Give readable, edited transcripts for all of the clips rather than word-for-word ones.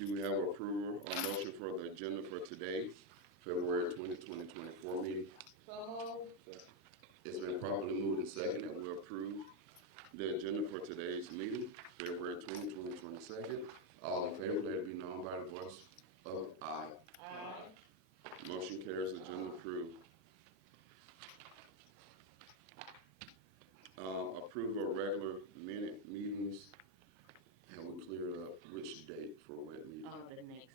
Do we have approval or motion for the agenda for today, February 20, 2024 meeting? So It's been properly moved and second that we approve the agenda for today's meeting, February 20, 2022. All in favor, let it be known by the voice of aye. aye. Motion carries, agenda approved. Approval of regular minute meetings. Have we cleared up which date for what meeting? The next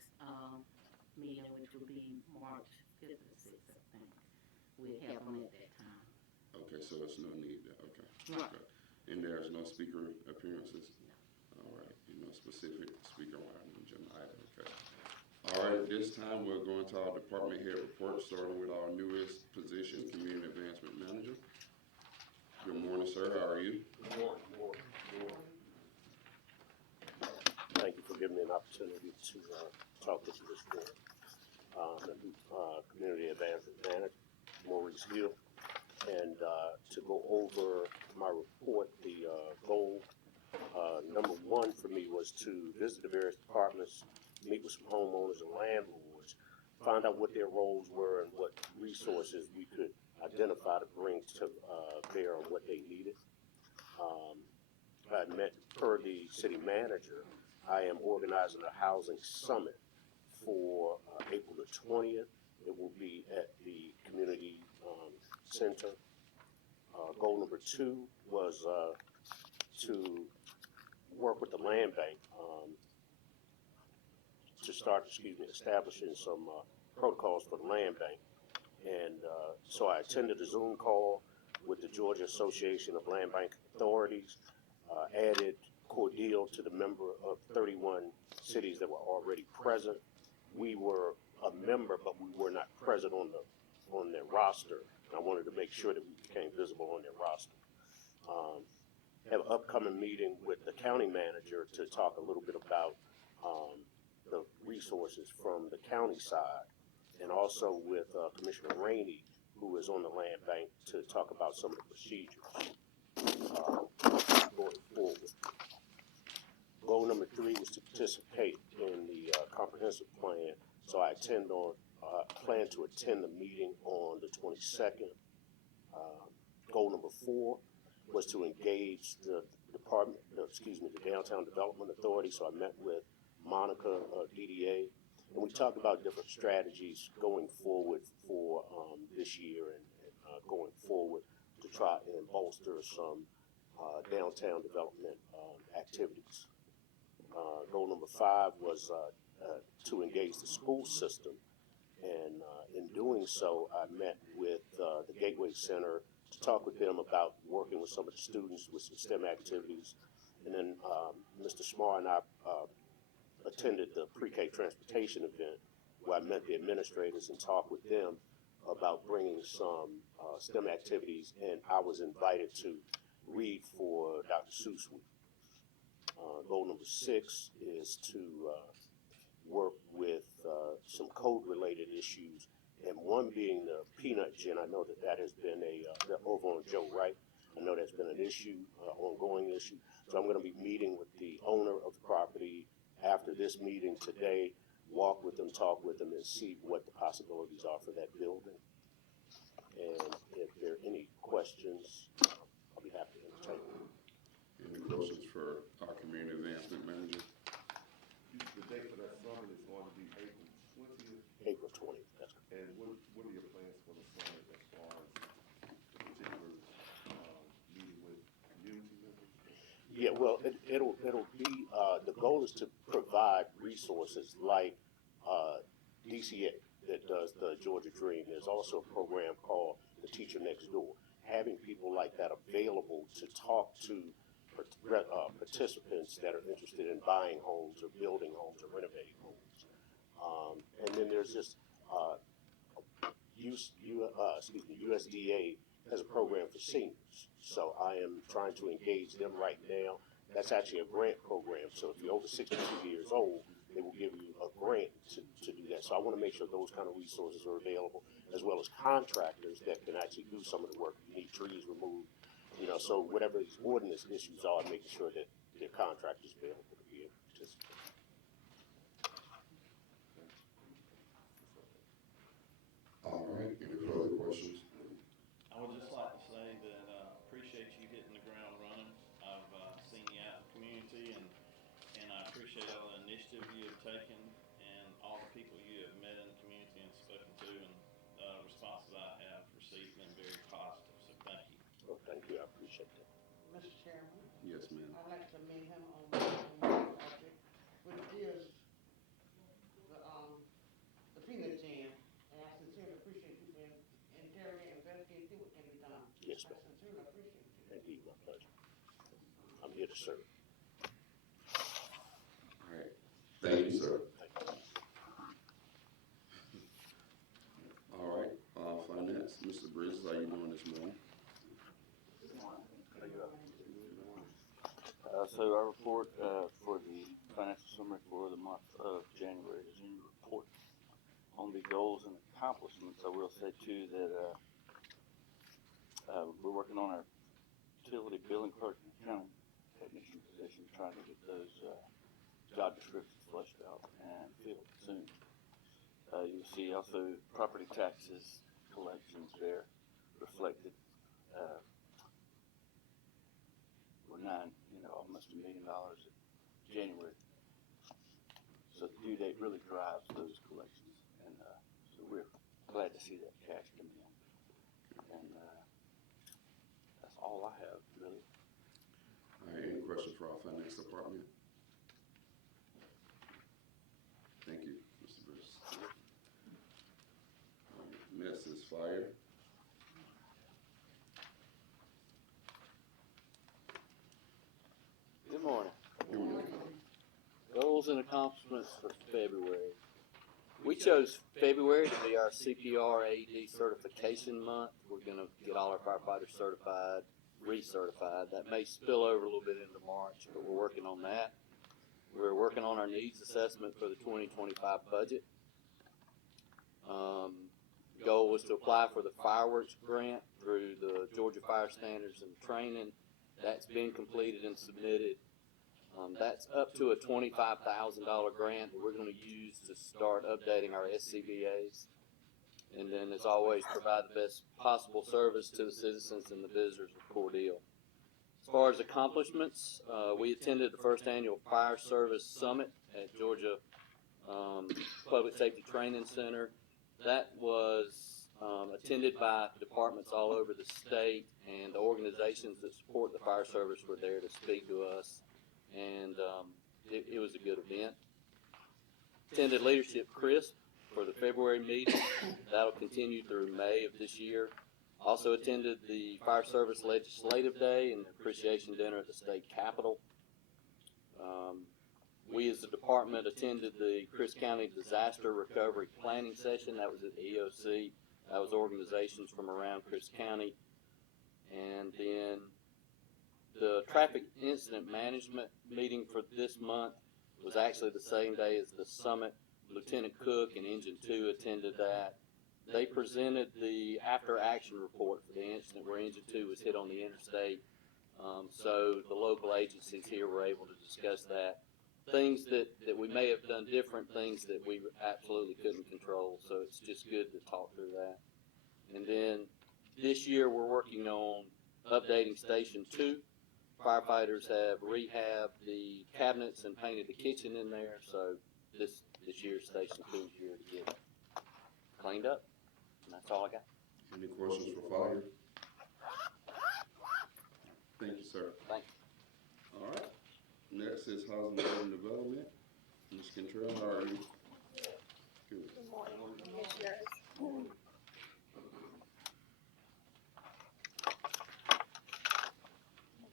meeting, which will be March 5th or 6th, I think. We'll have them at that time. Okay, so it's no need there. Okay. Right. Okay. And there's no speaker appearances? No. All right. No specific speaker line agenda item. Okay. All right. At this time, we're going to our department head report, starting with our newest position, Community Advancement Manager. Good morning, sir. How are you? Good morning. Thank you for giving me an opportunity to talk with you this morning. Community Advancement Manager, Maurice Hill, and to go over my report, the goal, number one for me was to visit the various departments, meet with some homeowners and landlords, find out what their roles were and what resources we could identify to bring to bear on what they needed. I met per the city manager. I am organizing a housing summit for April the 20th. It will be at the community center. Goal number two was to work with the land bank to start, establishing some protocols for the land bank. And so I attended a Zoom call with the Georgia Association of Land Bank Authorities, added Cordele to the member of 31 cities that were already present. We were a member, but we were not present on their roster. I wanted to make sure that we became visible on their roster. Have an upcoming meeting with the county manager to talk a little bit about the resources from the county side, and also with Commissioner Rainey, who is on the land bank, to talk about some of the procedures going forward. Goal number three was to participate in the comprehensive plan, so I plan to attend the meeting on the 22nd. Goal number four was to engage the Downtown Development Authority, so I met with Monica, DDA, and we talked about different strategies going forward for this year and going forward to try and bolster some downtown development activities. Goal number five was to engage the school system, and in doing so, I met with the Gateway Center to talk with them about working with some of the students with some STEM activities. And then Mr. Smar and I attended the pre-K transportation event where I met the administrators and talked with them about bringing some STEM activities, and I was invited to read for Dr. Seuss Week. Goal number six is to work with some code-related issues, and one being the peanut gin. I know that has been over on Joe Wright. I know that's been an issue, ongoing issue. So I'm going to be meeting with the owner of the property after this meeting today, walk with them, talk with them, and see what the possibilities are for that building. And if there are any questions, I'll be happy to entertain them. Any questions for our Community Advancement Manager? The date for that summit is going to be April 20th. April 20th, that's correct. And what are your plans for the summit as far as particular meeting with community members? Yeah, well, it'll be, the goal is to provide resources like DCA that does the Georgia Dream. There's also a program called The Teacher Next Door. Having people like that available to talk to participants that are interested in buying homes or building homes or renovating homes. And then there's just USDA has a program for seniors. So I am trying to engage them right now. That's actually a grant program. So if you're over 62 years old, they will give you a grant to do that. So I want to make sure those kind of resources are available, as well as contractors that can actually do some of the work. You need trees removed, so whatever these ordinance issues are, making sure that their contractors available to be able to participate. All right, any further questions? I would just like to say that, appreciate you hitting the ground running. I've, seen you out in the community and I appreciate all the initiative you have taken and all the people you have met in the community and spoken to, and, responses I have received have been very positive, so thank you. Well, thank you, I appreciate that. Mr. Chairman, Yes, ma'am. I'd like to commend him on one project, which is the peanut jam. And I sincerely appreciate you being intelligent, investigating, see what can be done. Yes, I ma'am. sincerely appreciate you. Indeed, my pleasure. I'm here to serve. All right, thank you, sir. Thank you. All right, finance, Mr. Bridges, how you doing this morning? So our report for the financial summary for the month of January is in your report. On the goals and accomplishments, I will say too that we're working on our utility billing clerk and accounting technician position, trying to get those job descriptions fleshed out and filled soon. You'll see also property taxes collections there reflected. We're almost $1 million in January. So the due date really drives those collections, and so we're glad to see that cash come in. And that's all I have, really. All right, any questions for our finance department? Thank you, Mr. Bridges. All right, next is fire. Good morning. Good morning. Goals and accomplishments for February. We chose February to be our CPR AED certification month. We're going to get all our firefighters certified, recertified. That may spill over a little bit into March, but we're working on that. We're working on our needs assessment for the 2025 budget. Goal was to apply for the fireworks grant through the Georgia Fire Standards and Training. That's been completed and submitted. That's up to a $25,000 grant that we're going to use to start updating our SCBA's. And then, as always, provide the best possible service to the citizens and the visitors of Cordele. As far as accomplishments, we attended the first annual Fire Service Summit at Georgia Public Safety Training Center. That was attended by departments all over the state, and the organizations that support the fire service were there to speak to us, and it was a good event. Attended Leadership Crisp for the February meeting. That'll continue through May of this year. Also attended the Fire Service Legislative Day and Appreciation Dinner at the State Capitol. We as a department attended the Crisp County Disaster Recovery Planning Session. That was at the EOC. That was organizations from around Crisp County. And then the Traffic Incident Management meeting for this month was actually the same day as the summit. Lieutenant Cook and Engine 2 attended that. They presented the after-action report for the incident where Engine 2 was hit on the interstate. So the local agencies here were able to discuss that. Things that we may have done different, things that we absolutely couldn't control. So it's just good to talk through that. And then this year we're working on updating Station 2. Firefighters have rehabbed the cabinets and painted the kitchen in there. So this year Station 2 is here to get cleaned up. And that's all I got. Any questions for fire? Thank you, sir. Thanks. All right. Next is housing and urban development. Ms. Cantrell, how are you? Good. Good morning, Commissioners.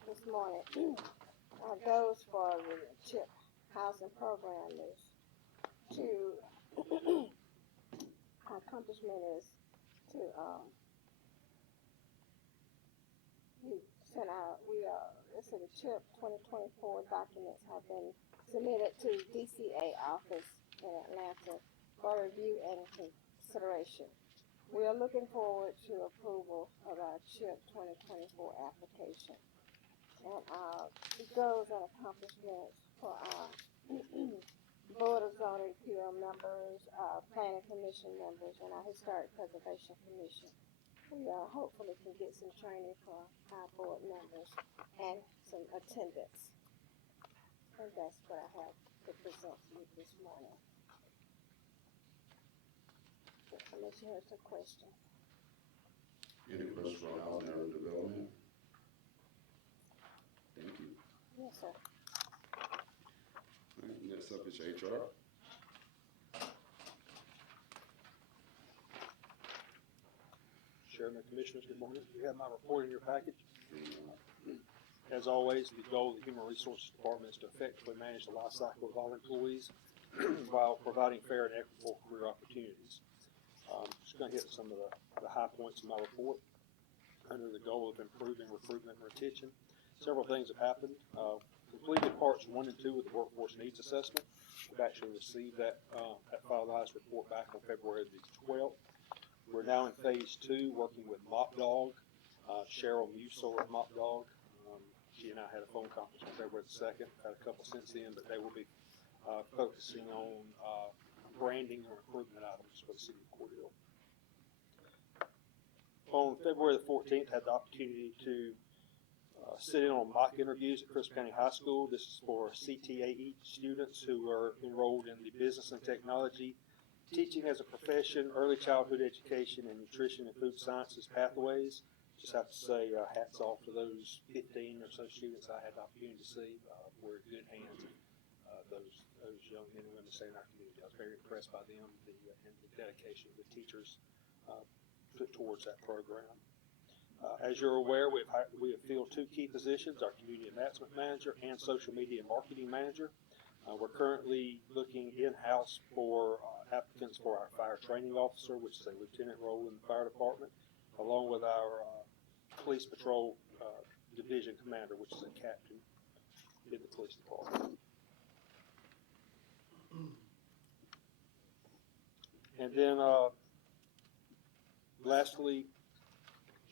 This morning, our goals for the CHIP housing program is to, our accomplishment is to, this is the CHIP 2024 documents have been submitted to DCA office in Atlanta for review and consideration. We are looking forward to approval of our CHIP 2024 application. And the goals and accomplishments for our Board of Zoning Appeal members, Planning Commission members, and our Historic Preservation Commission. We hopefully can get some training for our board members and some attendance. And that's what I have to present to you this morning. Unless you have some questions. Any questions for housing and urban development? Thank you. Yes, sir. All right, next up is HR. Chairman, Commissioners, good morning. You have my report in your package. As always, the goal of the Human Resources Department is to effectively manage the life cycle of all employees while providing fair and equitable career opportunities. Just going to hit some of the high points in my report. Under the goal of improving recruitment and retention, several things have happened. Completed parts 1 and 2 of the workforce needs assessment. We've actually received that finalized report back on February the 12th. We're now in phase 2, working with Mop Dog, Cheryl Musel at Mop Dog. She and I had a phone conference on February the 2nd, had a couple since then, but they will be focusing on branding and recruitment items for the city of Cordele. On February the 14th, had the opportunity to sit in on mock interviews at Crisp County High School. This is for CTAE students who are enrolled in the Business and Technology, Teaching as a Profession, Early Childhood Education, and Nutrition and Food Sciences pathways. Just have to say hats off to those 15 or so students I had the opportunity to see. We're in good hands. Those young men and women stay in our community. I was very impressed by them and the dedication of the teachers put towards that program. As you're aware, we have filled 2 key positions, our Community Advancement Manager and Social Media and Marketing Manager. We're currently looking in-house for applicants for our Fire Training Officer, which is a lieutenant role in the fire department, along with our Police Patrol Division Commander, which is a captain in the police department. And then lastly,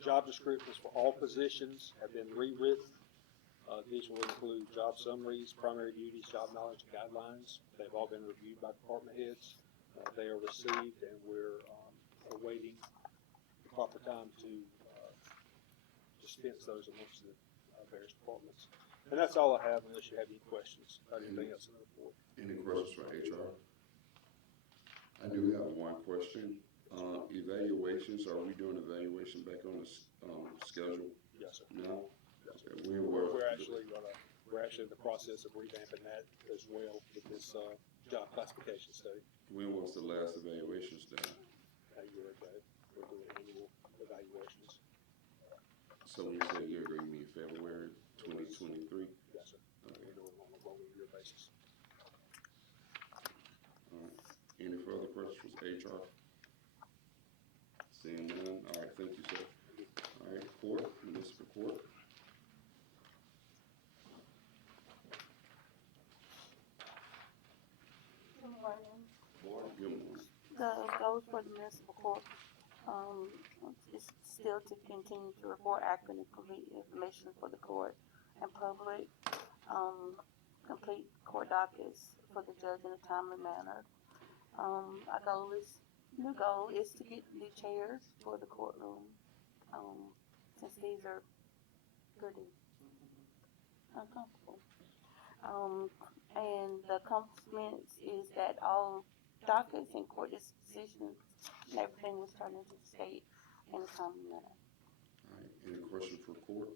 job descriptions for all positions have been rewritten. These will include job summaries, primary duties, job knowledge, and guidelines. They've all been reviewed by department heads. They are received, and we're awaiting the proper time to dispense those amongst the various departments. And that's all I have, unless you have any questions about anything else in the report. Any questions for HR? I do have one question. Evaluations, are we doing evaluation back on the schedule Yes, sir. now? Yes, sir. Okay, We're actually in the process of revamping that as well with this job classification study. When was the last evaluations done? A year ago, we're doing annual evaluations. So when you say a year ago, you mean February 2023? Yes, sir. Okay. We're doing it on a rolling year basis. All right. Any further questions for HR? Seeing none. All right, thank you, sir. All right, court, municipal court. Good morning. Board, good morning. The goals for the municipal court, is still to continue to report accurate and complete information for the court and public, complete court dockets for the judge in a timely manner. Our new goal is to get new chairs for the courtroom, since these are pretty uncomfortable. And the accomplishments is that all dockets and court dispositions and everything was turned into the state in a timely manner. All right, any questions for court?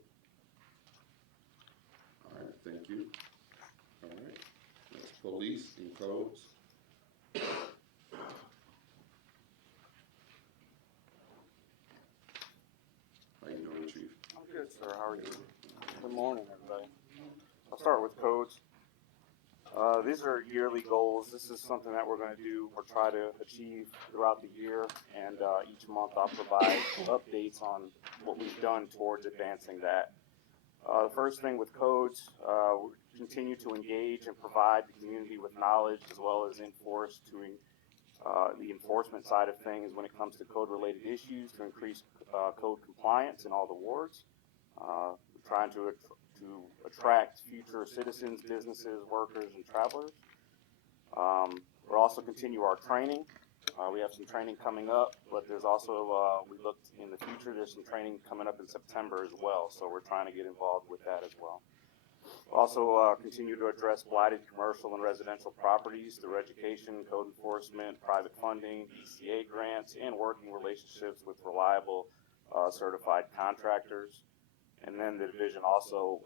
All right, thank you. All right, that's police and codes. How you doing, Chief? I'm good, sir. How are you? Good morning, everybody. I'll start with codes. These are yearly goals. This is something that we're going to do or try to achieve throughout the year, and each month I'll provide updates on what we've done towards advancing that. The first thing with codes, we continue to engage and provide the community with knowledge as well as enforce the enforcement side of things when it comes to code-related issues to increase code compliance in all the wards. We're trying to attract future citizens, businesses, workers, and travelers. We'll also continue our training. We have some training coming up, but there's also, we looked in the future, there's some training coming up in September as well, so we're trying to get involved with that as well. We'll also continue to address blighted commercial and residential properties through education, code enforcement, private funding, DCA grants, and working relationships with reliable certified contractors. And then the division also,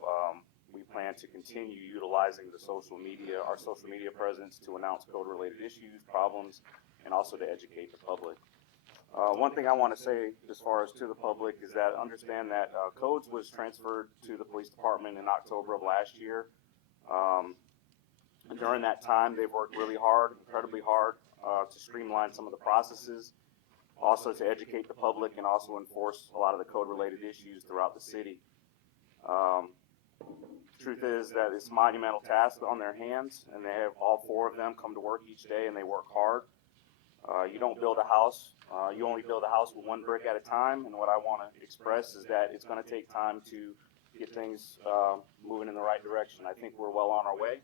we plan to continue utilizing the social media, our social media presence to announce code-related issues, problems, and also to educate the public. One thing I want to say as far as to the public is that understand that codes was transferred to the police department in October of last year. And during that time, they've worked really hard, incredibly hard, to streamline some of the processes, also to educate the public and also enforce a lot of the code-related issues throughout the city. Truth is that it's a monumental task on their hands, and they have all four of them come to work each day, and they work hard. You don't build a house, you only build a house with one brick at a time, and what I want to express is that it's going to take time to get things moving in the right direction. I think we're well on our way,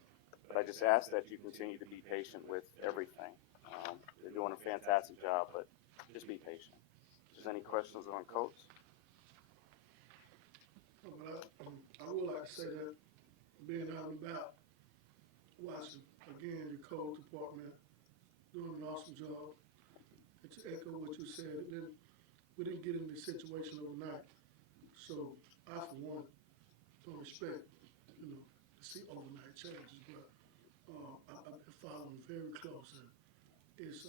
but I just ask that you continue to be patient with everything. They're doing a fantastic job, but just be patient. If there's any questions on codes? But I would like to say that being out and about, watching, again, the code department doing an awesome job. And to echo what you said, we didn't get in this situation overnight. So I, for one, don't expect, to see overnight changes, but I've been following very close, and it's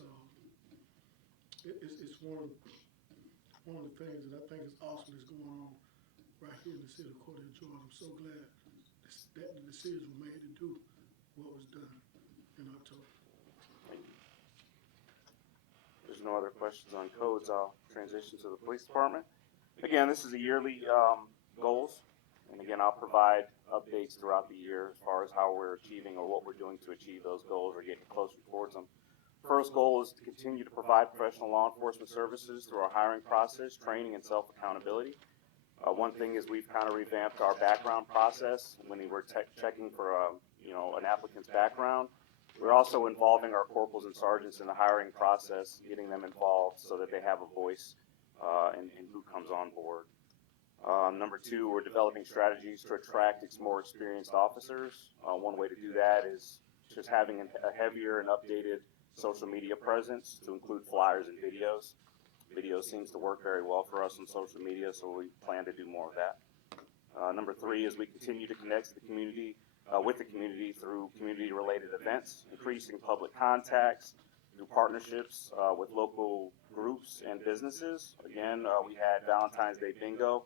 one of the things that I think is awesome that's going on right here in the city of Cordele, Georgia. I'm so glad that the decision was made to do what was done in October. There's no other questions on codes. I'll transition to the police department. Again, this is a yearly goals, and again, I'll provide updates throughout the year as far as how we're achieving or what we're doing to achieve those goals or getting closer towards them. First goal is to continue to provide professional law enforcement services through our hiring process, training, and self-accountability. One thing is we've kind of revamped our background process when we were checking for an applicant's background. We're also involving our corporals and sergeants in the hiring process, getting them involved so that they have a voice in who comes on board. Number two, we're developing strategies to attract more experienced officers. One way to do that is just having a heavier and updated social media presence to include flyers and videos. Video seems to work very well for us on social media, so we plan to do more of that. Number three is we continue to connect to the community, with the community through community-related events, increasing public contacts, through partnerships with local groups and businesses. Again, we had Valentine's Day bingo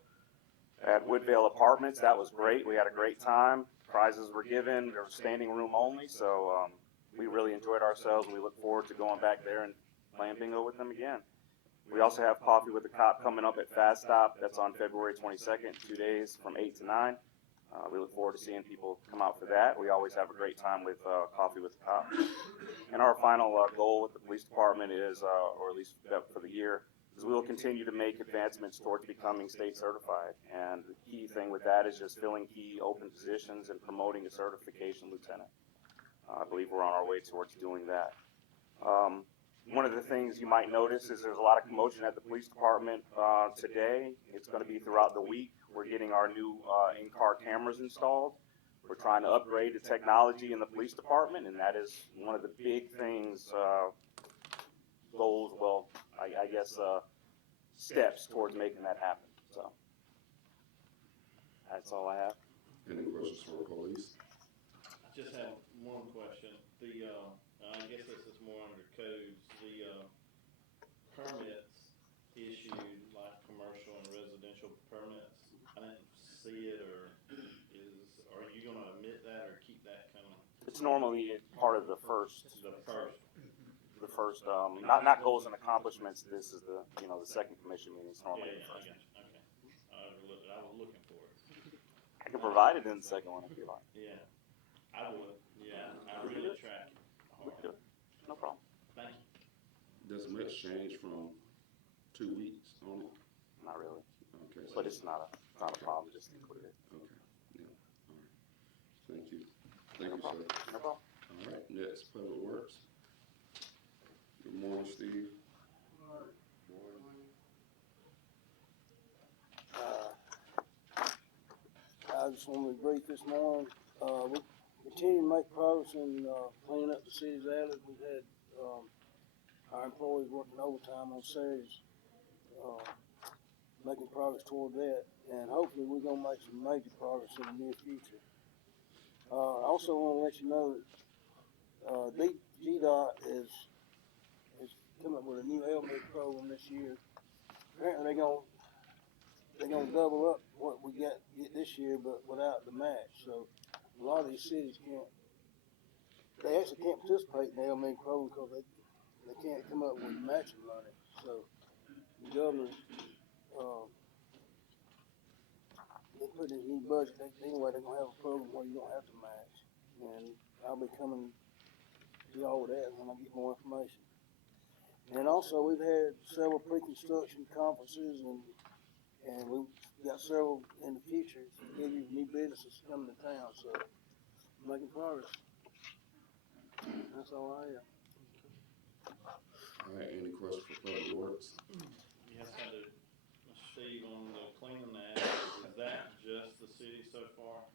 at Woodvale Apartments. That was great. We had a great time. Prizes were given. There was standing room only, so we really enjoyed ourselves, and we look forward to going back there and playing bingo with them again. We also have Coffee with the Cop coming up at Fast Stop. That's on February 22nd, 2 days from 8 to 9. We look forward to seeing people come out for that. We always have a great time with Coffee with the Cop. And our final goal with the police department is, or at least for the year, is we will continue to make advancements towards becoming state certified. And the key thing with that is just filling key open positions and promoting a certification lieutenant. I believe we're on our way towards doing that. One of the things you might notice is there's a lot of commotion at the police department today. It's going to be throughout the week. We're getting our new in-car cameras installed. We're trying to upgrade the technology in the police department, and that is one of the big things, goals, well, I guess steps towards making that happen. So that's all I have. Any questions for police? I just have one question. I guess this is more under codes. The permits issued, like commercial and residential permits, I didn't see it, or are you going to omit that or keep that kind of? It's normally part of the first. Not goals and accomplishments. This is the second commission meeting. It's normally the first. Okay. I was looking for it. I can provide it in the second one if you like. Yeah, I would. Yeah, I really track it. We can do it. No problem. Thank you. Does much change from 2 weeks on it? Not really. Okay. But it's not a problem. Just include it. Okay. Yeah. All right. Thank you. Thank you, sir. No problem. All right. Next, Public Works. want to be brief this morning. We continue to make progress in, cleaning up the city's alleys. We've had, our employees working overtime on Saturdays, making progress toward that. And hopefully we're gonna make some major progress in the near future. I also wanna let you know that, GDOT has come up with a new LMIG program this year. Apparently they're gonna double up what we get this year, but without the match. So a lot of these cities they actually can't participate in the LMIG program because they can't come up with matching money. So the governor, they put in his new budget, anyway, they're gonna have a program where you don't have to match. And I'll be coming to y'all with that when I get more information. And also, we've had several pre-construction conferences, and we've got several in the future to give you new businesses coming to town, so making progress. That's all I have. All right, any questions for Public Works? Yes, I do. Mr. Steve, on the cleaning the alleys, is that just the city so far?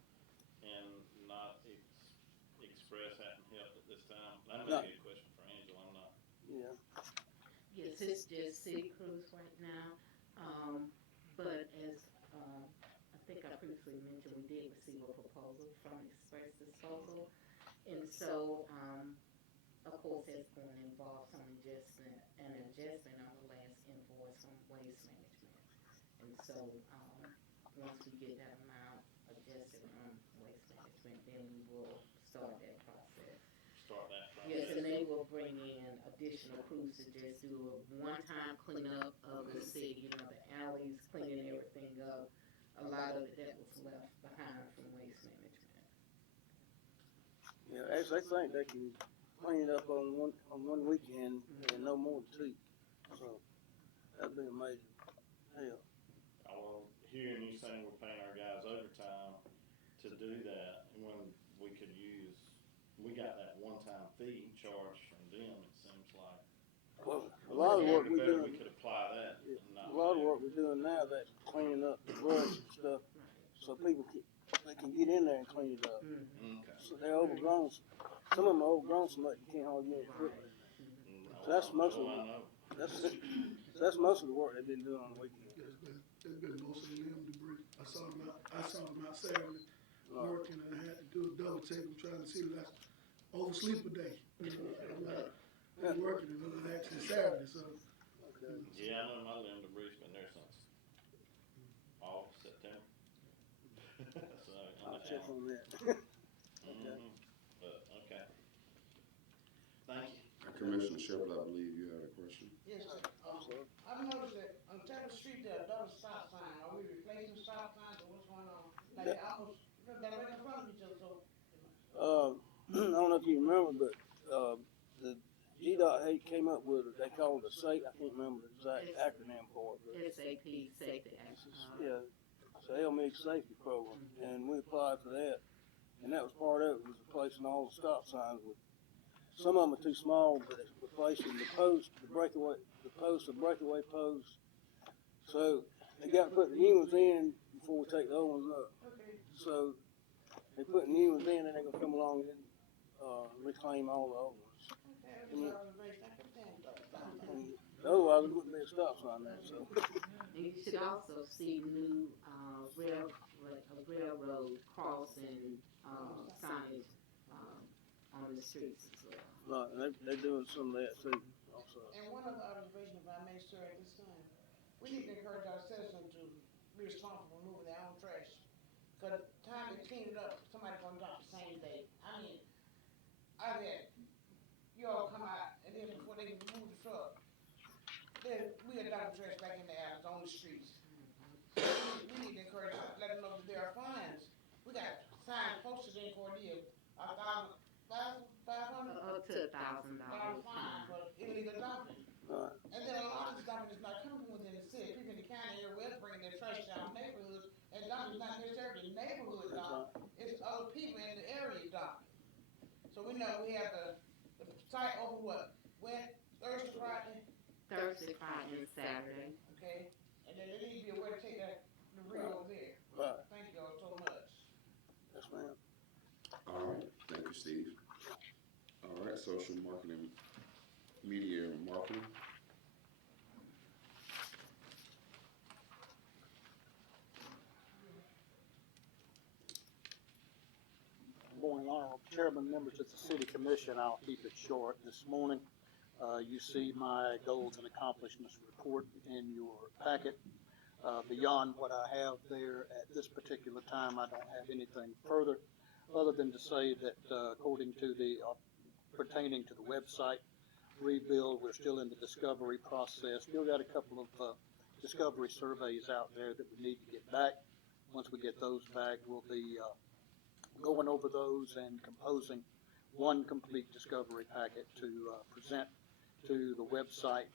And not Express hadn't helped at this time? That may be a question for Angela, I'm not. Yeah. Yes, it's just city crews right now, but as, I think I previously mentioned, we did receive a proposal from Express Disposal. And so, of course, that's going to involve some adjustment on the last invoice from Waste Management. And so, once we get that amount adjusted from Waste Management, then we will start that process. Yes, and they will bring in additional crews to just do a one-time cleanup of the city, the alleys, cleaning everything up. A lot of it that was left behind from Waste Management. Yeah, actually, I think they can clean it up on one weekend and no more than 2. So that'd be a major help. Well, hearing you saying we're paying our guys overtime to do that, when we could use, we got that one-time fee charge from them, it seems like. Well, a lot of work we're doing. We could apply that. Yeah, a lot of work we're doing now, that's cleaning up the brush and stuff, so people can get in there and clean it up. Okay. So they're overgrown. Some of them are overgrown so much you can't hardly get equipment in there. So that's most of that's most of the work they've been doing on the weekend. That's been most of the limb debris. I saw them out Saturday working, and I had to do a double take. I'm trying to see if I oversleep a day. I'm working and I'm actually Saturday, so. Yeah, I know my limb debris's been there since August, September. So I'll check on that. But okay. Thank you. Commissioner Shepherd, I believe you had a question. Yes, sir. I've noticed that on Taylor Street there are double stop signs. Are we replacing stop signs or what's going on? Like they almost, they're right in front of each other, so. I don't know if you remember, but the GDOT came up with they call it a SAFE. I can't remember the exact acronym for it. But SAP, Safety Action. Yeah, it's a LMIG safety program, and we applied for that, and that was part of it, was replacing all the stop signs with. Some of them are too small, but it's replacing the post, the breakaway post. So they got to put the new ones in before we take the old ones up. So they put new ones in, and they're gonna come along and reclaim all the old ones. And otherwise, there wouldn't be a stop sign there. So. And you should also see new railroad crossing signage on the streets as well. Right, they're doing some of that too. Also. And one other observation, if I may, sir, at this time, we need to encourage our citizens to be responsible for moving their own trash. Because the time to clean it up, somebody's gonna drop the same day. I mean, I've had you all come out and then before they can move the truck, then we are dumping trash back in the alleys on the streets. So we need to encourage them, let them know that there are fines. We got signs posted in Cordele, $500 up to $1,000 fine for illegal dumping. Right. And then a lot of this dumping is not coming from within the city. People in the county area, we're bringing their trash down neighborhoods, and dumping is not necessarily neighborhood dump. It's other people in the area dumping. So we know we have the site open what? When? Thursday, Friday? Thursday, Friday, and Saturday. Okay. And then there needs to be a way to take that debris over there. Right. Thank you all so much. Steve. All right, social marketing, media and marketing. Morning, Honorable Chairman, members of the City Commission. I'll keep it short this morning. You see my goals and accomplishments report in your packet. Beyond what I have there at this particular time, I don't have anything further other than to say that according to the pertaining to the website rebuild, we're still in the discovery process. Still got a couple of discovery surveys out there that we need to get back. Once we get those back, we'll be going over those and composing one complete discovery packet to present to the website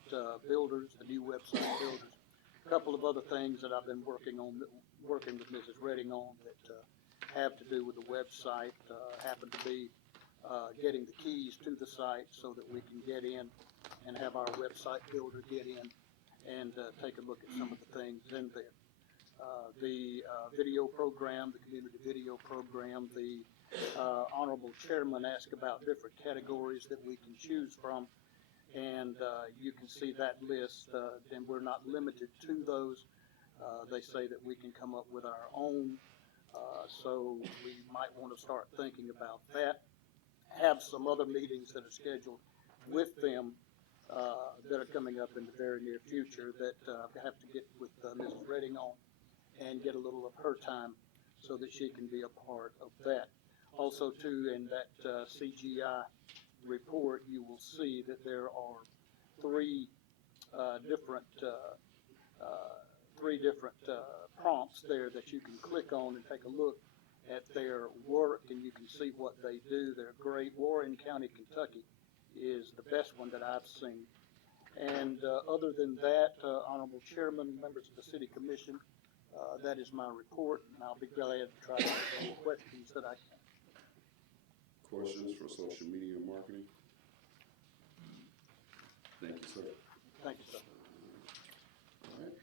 builders, the new website builders. A couple of other things that I've been working with Mrs. Redding on that have to do with the website. Happen to be getting the keys to the site so that we can get in and have our website builder get in and take a look at some of the things in there. The video program, the community video program, the Honorable Chairman asked about different categories that we can choose from, and you can see that list, and we're not limited to those. They say that we can come up with our own, so we might want to start thinking about that. Have some other meetings that are scheduled with them that are coming up in the very near future that I have to get with Mrs. Redding on and get a little of her time so that she can be a part of that. Also, too, in that CGI report, you will see that there are three different prompts there that you can click on and take a look at their work, and you can see what they do. They're great. Warren County, Kentucky is the best one that I've seen. And other than that, Honorable Chairman, members of the City Commission, that is my report, and I'll be glad to try to answer any questions that I can. Questions for social media and marketing? Thank you, sir. Thank you, sir. All right.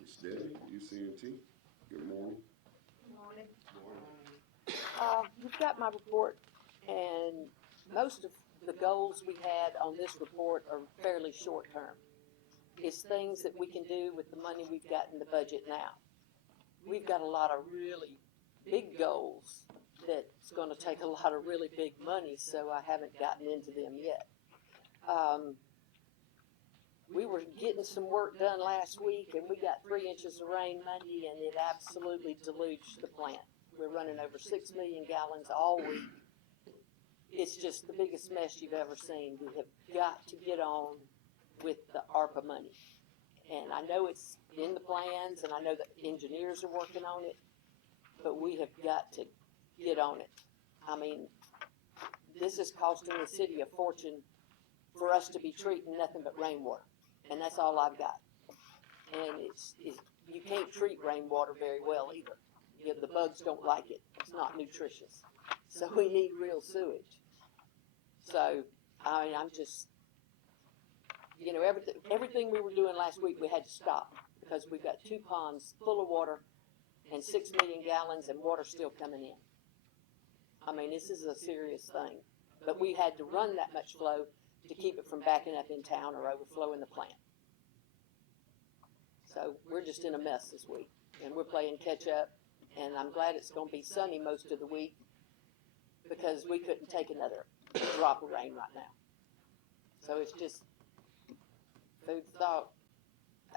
Ms. Debbie, UCNT, good morning. Good morning. You've got my report, and most of the goals we had on this report are fairly short term. It's things that we can do with the money we've got in the budget now. We've got a lot of really big goals that's going to take a lot of really big money, so I haven't gotten into them yet. We were getting some work done last week, and we got 3 inches of rain Monday, and it absolutely deluged the plant. We're running over 6 million gallons all week. It's just the biggest mess you've ever seen. We have got to get on with the ARPA money. And I know it's in the plans, and I know that engineers are working on it, but we have got to get on it. I mean, this is costing the city a fortune for us to be treating nothing but rainwater, and that's all I've got. And you can't treat rainwater very well either. You know, the bugs don't like it. It's not nutritious. So we need real sewage. So, I mean, I'm just, you know, everything we were doing last week we had to stop because we've got 2 ponds full of water and 6 million gallons and water still coming in. I mean, this is a serious thing. But we had to run that much flow to keep it from backing up in town or overflowing the plant. So we're just in a mess this week, and we're playing catch up, and I'm glad it's going to be sunny most of the week because we couldn't take another drop of rain right now. So it's just food for thought.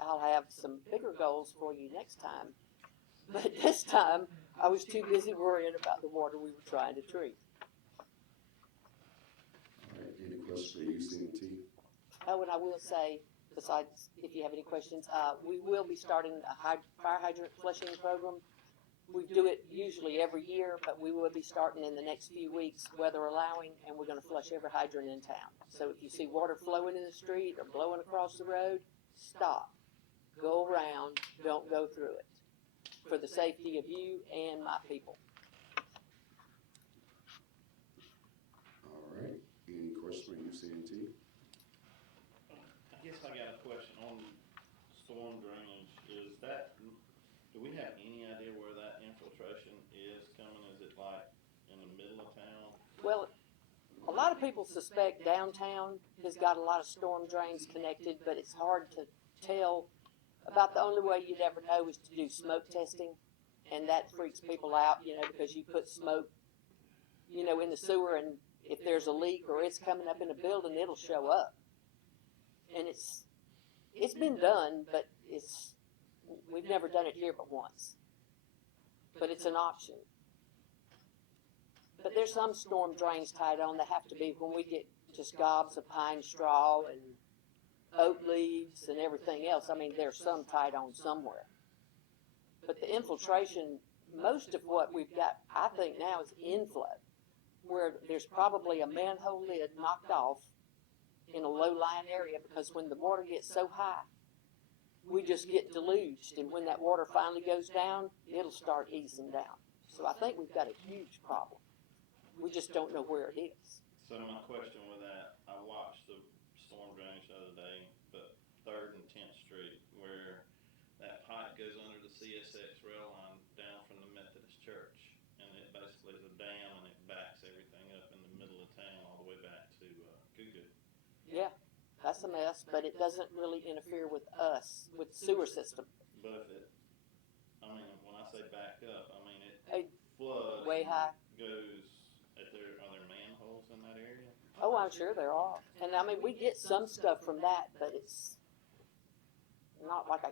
I'll have some bigger goals for you next time, but this time I was too busy worrying about the water we were trying to treat. All right, any questions for UCNT? Oh, and I will say, besides, if you have any questions, we will be starting a fire hydrant flushing program. We do it usually every year, but we will be starting in the next few weeks, weather allowing, and we're going to flush every hydrant in town. So if you see water flowing in the street or blowing across the road, stop. Go around, don't go through it, for the safety of you and my people. All right, any questions for UCNT? I guess I got a question on storm drainage. Do we have any idea where that infiltration is coming? Is it like in the middle of town? Well, lot of people suspect downtown has got a lot of storm drains connected, but it's hard to tell. About the only way you'd ever know is to do smoke testing, and that freaks people out, you know, because you put smoke, you know, in the sewer, and if there's a leak or it's coming up in a building, it'll show up. And it's been done, but we've never done it here but once. But it's an option. But there's some storm drains tied on that have to be when we get just gobs of pine straw and oak leaves and everything else. I mean, there's some tied on somewhere. But the infiltration, most of what we've got, I think now, is inflow, where there's probably a manhole lid knocked off in a low-lying area, because when the water gets so high, we just get deluged, and when that water finally goes down, it'll start easing down. So I think we've got a huge problem. We just don't know where it is. So my question with that, I watched the storm drainage the other day, but 3rd and 10th Street, where that pipe goes under the CSX rail line down from the Methodist Church, and it basically is a dam, and it backs everything up in the middle of town all the way back to Goo. Yeah, that's a mess, but it doesn't really interfere with us, with the sewer system. But if it, I mean, when I say back up, I mean Hey, it floods. way high. Goes, are there manholes in that area? Oh, I'm sure there are. And I mean, we get some stuff from that, but it's not like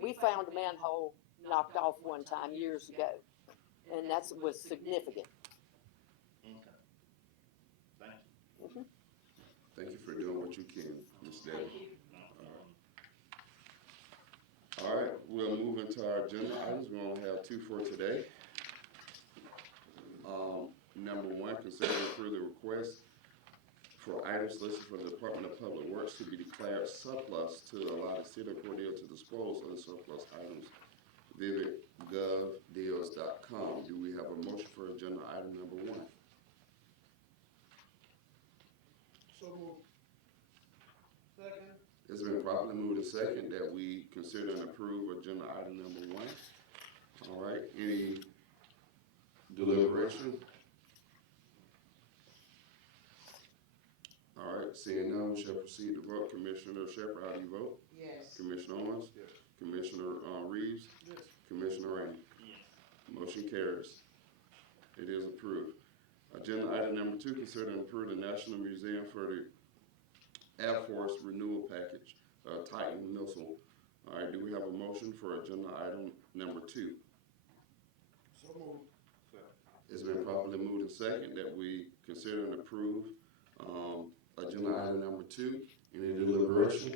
we found a manhole knocked off one time years ago, and that was significant. Okay. Thank you. Thank you for doing what you can, Ms. Debbie. All right, we'll move into our agenda items. We only have 2 for today. Number 1, consider and approve the request for items listed for the Department of Public Works to be declared surplus to allow the city of Cordele to dispose of the surplus items via govdeals.com. Do we have a motion for agenda item number 1? So moved. Second. It's been properly moved and second that we consider and approve agenda item number 1. All right, any deliberation? All right, seeing none, we shall proceed to vote. Commissioner Shepherd, how do you vote? Yes. Commissioner Owens? Yes. Commissioner Reeves? Yes. Commissioner Rainey? Yes. Motion carries. It is approved. Agenda item number 2, consider and approve the National Museum for the Air Force Renewal Package, Titan Missile. All right, do we have a motion for agenda item number 2? So moved. It's been properly moved and second that we consider and approve agenda item number 2. Any deliberation?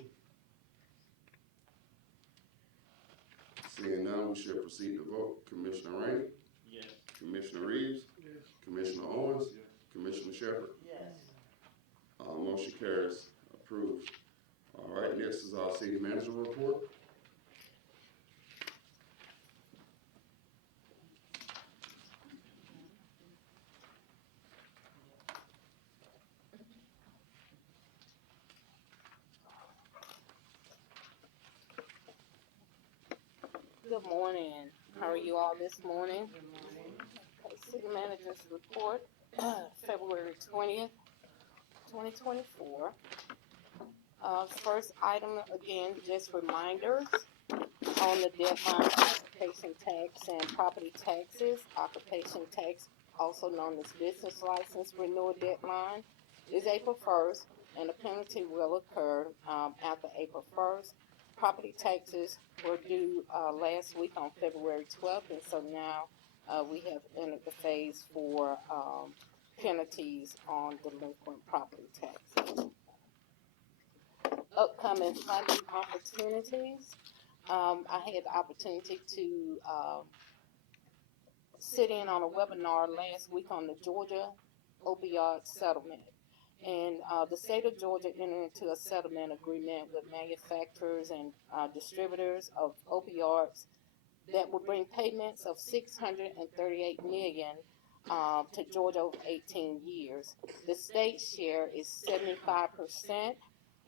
Seeing none, we shall proceed to vote. Commissioner Rainey? Yes. Commissioner Reeves? Yes. Commissioner Owens? Commissioner Shepherd? Yes. Motion carries. Approved. All right, next is our city manager report. Good morning. How are you all this morning? Good morning. Okay, City Manager's Report, February 20th, 2024. First item, again, just reminders on the deadline for occupation tax and property taxes. Occupation tax, also known as business license renewal deadline, is April 1st, and a penalty will occur after April 1st. Property taxes were due last week on February 12th, and so now we have entered the phase for penalties on delinquent property taxes. Upcoming funding opportunities. I had the opportunity to sit in on a webinar last week on the Georgia opioid settlement. And the state of Georgia entered into a settlement agreement with manufacturers and distributors of opioids that would bring payments of $638 million to Georgia over 18 years. The state share is 75%,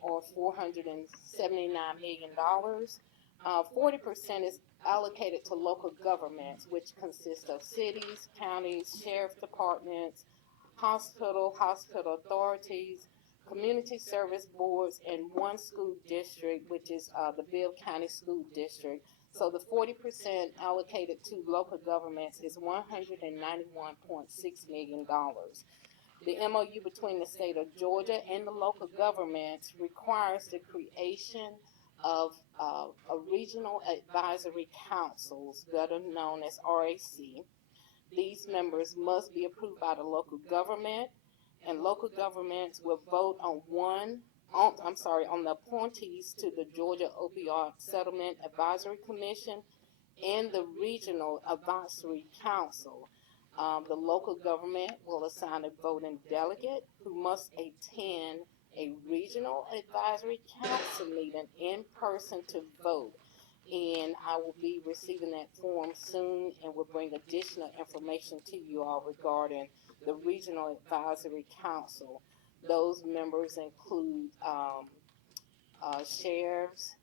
or $479 million. 40% is allocated to local governments, which consist of cities, counties, sheriff departments, hospital authorities, community service boards, and one school district, which is the Bibb County School District. So the 40% allocated to local governments is $191.6 million. The MOU between the state of Georgia and the local governments requires the creation of a regional advisory councils, better known as RAC. These members must be approved by the local government, and local governments will vote on the appointees to the Georgia Opioid Settlement Advisory Commission and the Regional Advisory Council. The local government will assign a voting delegate who must attend a regional advisory council meeting in person to vote. And I will be receiving that form soon and will bring additional information to you all regarding the Regional Advisory Council. Those members include sheriffs,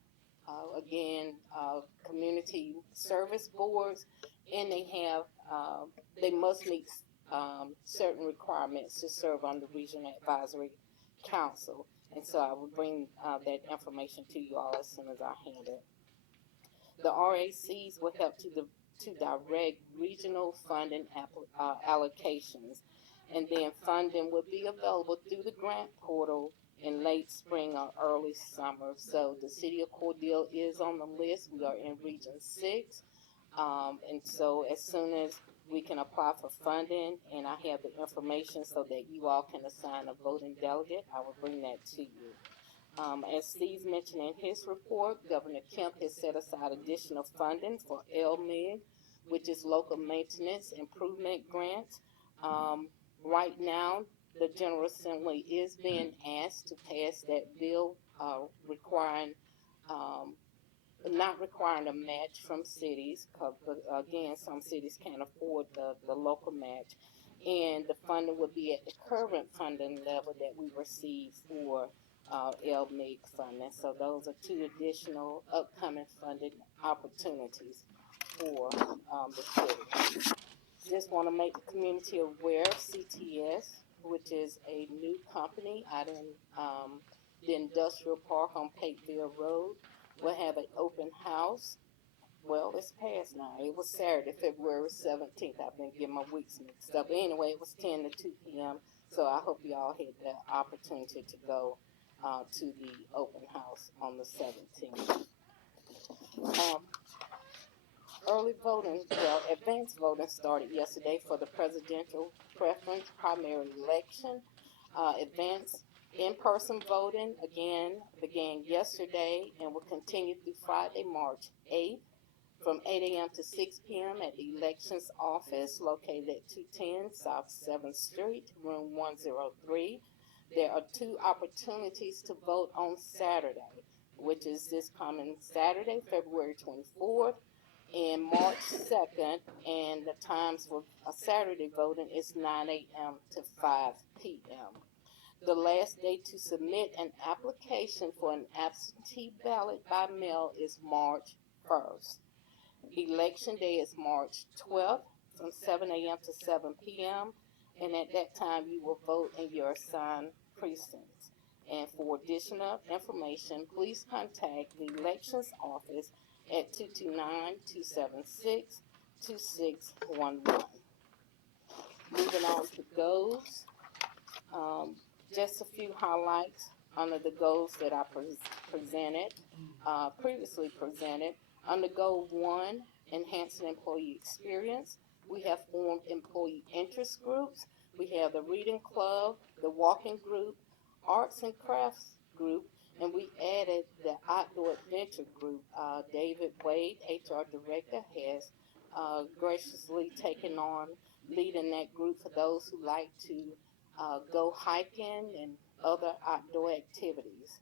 community service boards, and they must meet certain requirements to serve on the Regional Advisory Council. And so I will bring that information to you all as soon as I hand it. The RACs will help to direct regional funding allocations, and then funding will be available through the grant portal in late spring or early summer. So the city of Cordele is on the list. We are in Region 6, and so as soon as we can apply for funding and I have the information so that you all can assign a voting delegate, I will bring that to you. As Steve mentioned in his report, Governor Kemp has set aside additional funding for LMIG, which is Local Maintenance Improvement Grants. Right now, the General Assembly is being asked to pass that bill not requiring a match from cities, because again, some cities can't afford the local match. And the funding would be at the current funding level that we receive for LMIG funding. So those are two additional upcoming funding opportunities for the city. Just want to make the community aware of CTS, which is a new company out in the industrial park on Pateville Road. We'll have an open house. Well, it's past now. It was Saturday, February 17th. I've been getting my weeks mixed up. Anyway, it was 10 to 2 p.m. So I hope you all had the opportunity to go to the open house on the 17th. Early voting, advanced voting started yesterday for the presidential preference primary election. Advanced in-person voting began yesterday and will continue through Friday, March 8th from 8 a.m. to 6 p.m. at the elections office located at 210 South 7th Street, room 103. There are two opportunities to vote on Saturday, which is this coming Saturday, February 24th, and March 2nd, and the times for Saturday voting is 9 a.m. to 5 p.m. The last day to submit an application for an absentee ballot by mail is March 1st. Election day is March 12th from 7 a.m. to 7 p.m. and at that time you will vote in your assigned precincts. And for additional information, please contact the elections office at 229-276-2611. Moving on to goals. Just a few highlights under the goals that I previously presented. Under Goal 1, Enhancing Employee Experience, we have formed employee interest groups. We have the Reading Club, the Walking Group, Arts and Crafts Group, and we added the Outdoor Adventure Group. David Wade, HR Director, has graciously taken on leading that group for those who like to go hiking and other outdoor activities.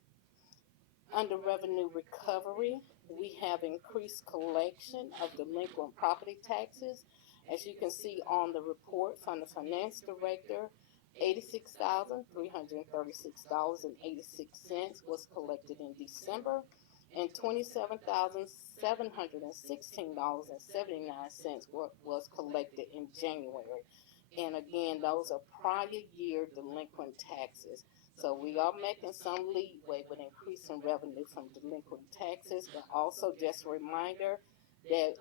Under Revenue Recovery, we have increased collection of delinquent property taxes. As you can see on the report from the Finance Director, $86,336.86 was collected in December, and $27,716.79 was collected in January. And again, those are prior year delinquent taxes. So we are making some leeway with increasing revenue from delinquent taxes, but also just a reminder that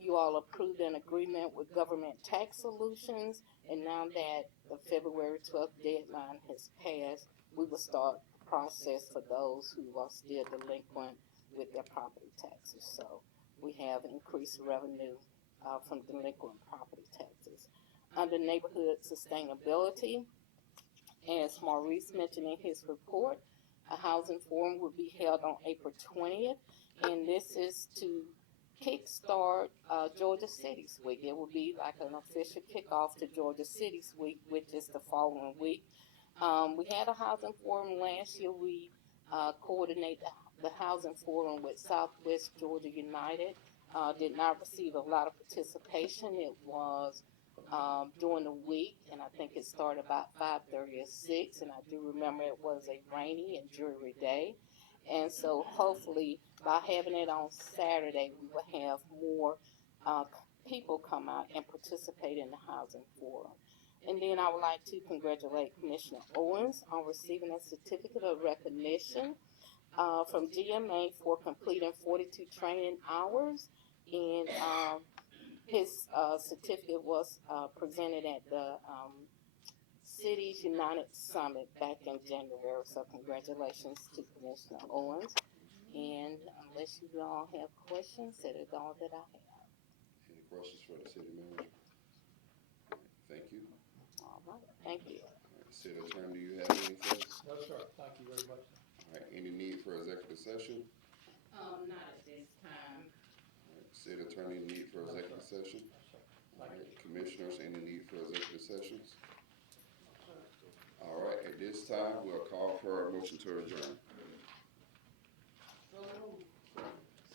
you all approved an agreement with Government Tax Solutions, and now that the February 12th deadline has passed, we will start the process for those who are still delinquent with their property taxes. So we have increased revenue from delinquent property taxes. Under neighborhood sustainability, as Maurice mentioned in his report, a housing forum will be held on April 20th, and this is to kickstart Georgia Cities Week. It will be like an official kickoff to Georgia Cities Week, which is the following week. We had a housing forum last year. We coordinated the housing forum with Southwest Georgia United. Did not receive a lot of participation. It was during the week, and I think it started about 5:30 or 6, and I do remember it was a rainy and dreary day. And so hopefully by having it on Saturday, we will have more people come out and participate in the housing forum. And then I would like to congratulate Commissioner Owens on receiving a certificate of recognition from GMA for completing 42 training hours. And his certificate was presented at the Cities United Summit back in January. So congratulations to Commissioner Owens. And unless you all have questions, that is all that I have. Any questions for the city manager? Thank you. All right, thank you. All right, City Attorney, do you have anything? No, sir. Thank you very much. All right, any need for executive session? Not at this time. All right, City Attorney, need for executive session? All right, Commissioners, any need for executive sessions? All right, at this time, we'll call for a motion to adjourn.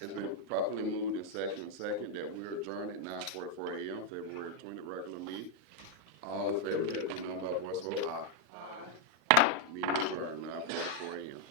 It's been properly moved and second that we adjourn at 9:44 a.m., February 20th, regular meeting. All in favor, let it be known by voice vote, aye. Meeting adjourned, 9:44 a.m.